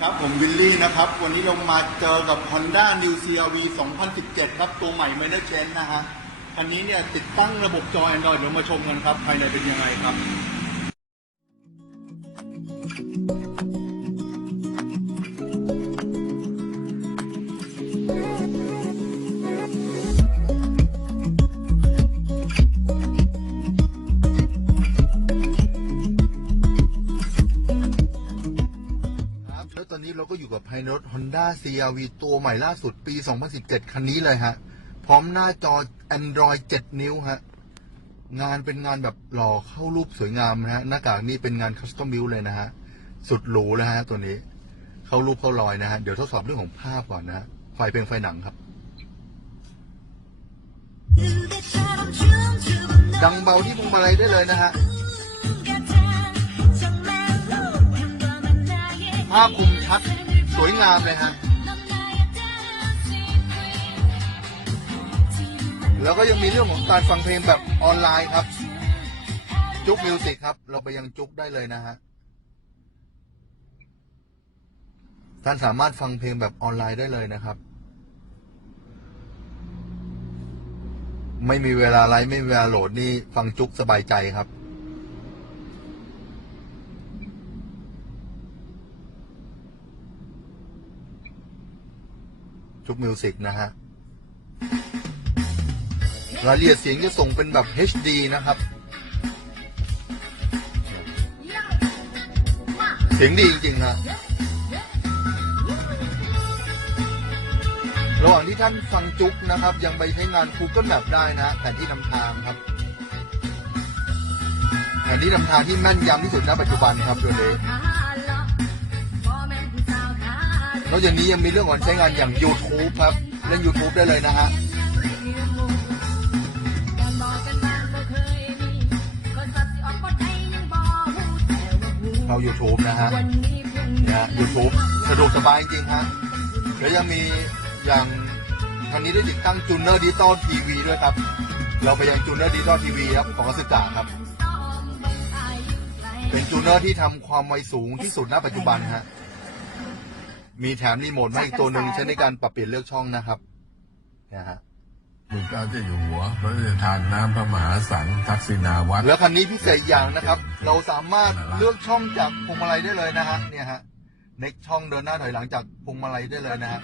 ครับผมวิลลี่นะครับ วันนี้เรามาเจอกับ Honda New CRV 2017 ครับ ตัวใหม่ไม่ได้เชนนะฮะคันนี้เนี่ยติดตั้งระบบจอ Android เดี๋ยวมาชมกันครับ ภายในเป็นยังไงครับ เราก็อยู่กับภายในรถ Honda CRV ตัวใหม่ล่าสุดปี 2017 คันนี้เลยฮะ พร้อมหน้าจอ Android 7 นิ้วฮะ งานเป็นงานแบบหล่อเข้ารูปสวยงามนะฮะ หน้ากากนี่เป็นงานคัสตอมบิวเลยนะฮะ สุดหรูเลยฮะตัวนี้ เข้ารูปเข้ารอยนะฮะ เดี๋ยวทดสอบเรื่องของภาพก่อนนะฮะ ไฟเป็นไฟหนังครับ ดังเบาที่พวงมาลัยได้เลยนะฮะ ภาพคมชัด สวยงามเลยฮะ แล้วก็ยังมีเรื่องของการฟังเพลงแบบออนไลน์ครับ จุกมิวสิกครับ เราไปยังจุกได้เลยนะฮะท่านสามารถฟังเพลงแบบออนไลน์ได้เลยนะครับ ไม่มีเวลาไลฟ์ไม่มีเวลาโหลดนี่ฟังจุกสบายใจครับ จุกมิวสิกนะฮะรายละเอียดเสียงจะส่งเป็นแบบ HD นะครับ เสียงดีจริงๆฮะระหว่างที่ท่านฟังจุกนะครับ ยังไปใช้งาน Google Map ได้นะแผนที่นำทางครับแผนที่นำทางที่แม่นยำที่สุดณปัจจุบันครับตัวนี้ นอกจากนี้ยังมีเรื่องของใช้งานอย่าง YouTube ครับเล่น YouTube ได้เลยนะฮะเข้า YouTube นะฮะนะฮะ YouTube สะดวกสบายจริงฮะแล้วยังมีอย่างทางนี้ได้ติดตั้งจูเนอร์ดิจิตอลทีวีด้วยครับ เราไปยังจูเนอร์ดิจิตอลทีวีครับของอสึกาครับ เป็นจูเนอร์ที่ทำความไวสูงที่สุดณปัจจุบันฮะ มีแถมรีโมทมาอีกตัวหนึ่งใช้ในการปรับเปลี่ยนเลือกช่องนะครับนะฮะพระเจ้าเจ้าอยู่หัวพระราชทานน้ำพระมหาสังทักษิณาวัดแล้วคันนี้พิเศษอีกอย่างนะครับ เราสามารถเลือกช่องจากพวงมาลัยได้เลยนะฮะเนี่ยฮะเน็กช่องเดินหน้าถอยหลังจากพวงมาลัยได้เลยนะฮะ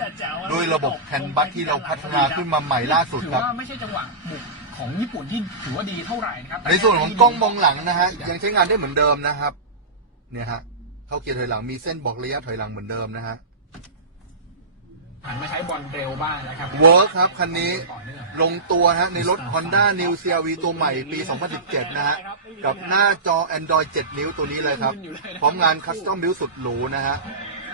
ด้วยระบบแคนบัสที่เราพัฒนาขึ้นมาใหม่ล่าสุดถือครับว่าไม่ใช่จังหวะบุกของญี่ปุ่นที่ถือว่าดีเท่าไหร่นะครับในส่วนของกล้องมองหลังนะฮะยังใช้งานได้เหมือนเดิมนะครับ เนี่ยฮะเข้าเกียร์ถอยหลังมีเส้นบอกระยะถอยหลังเหมือนเดิมนะฮะ หันมาใช้บอลเร็วบ้างนะครับเวิร์คครับคันนี้ต่อเนื่องลงตัวนะฮะในรถ Honda New CRV ตัวใหม่ปี 2017 นะฮะ กับหน้าจอ Android 7 นิ้วตัวนี้เลยครับ พร้อมงานคัสตอมบิวสุดหรูนะฮะ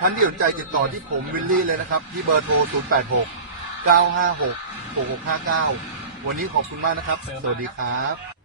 ท่านที่สนใจติดต่อที่ผมวิลลี่เลยนะครับ ที่เบอร์โทร 086 956 6659 วันนี้ขอบคุณมากนะครับ สวัสดีครับ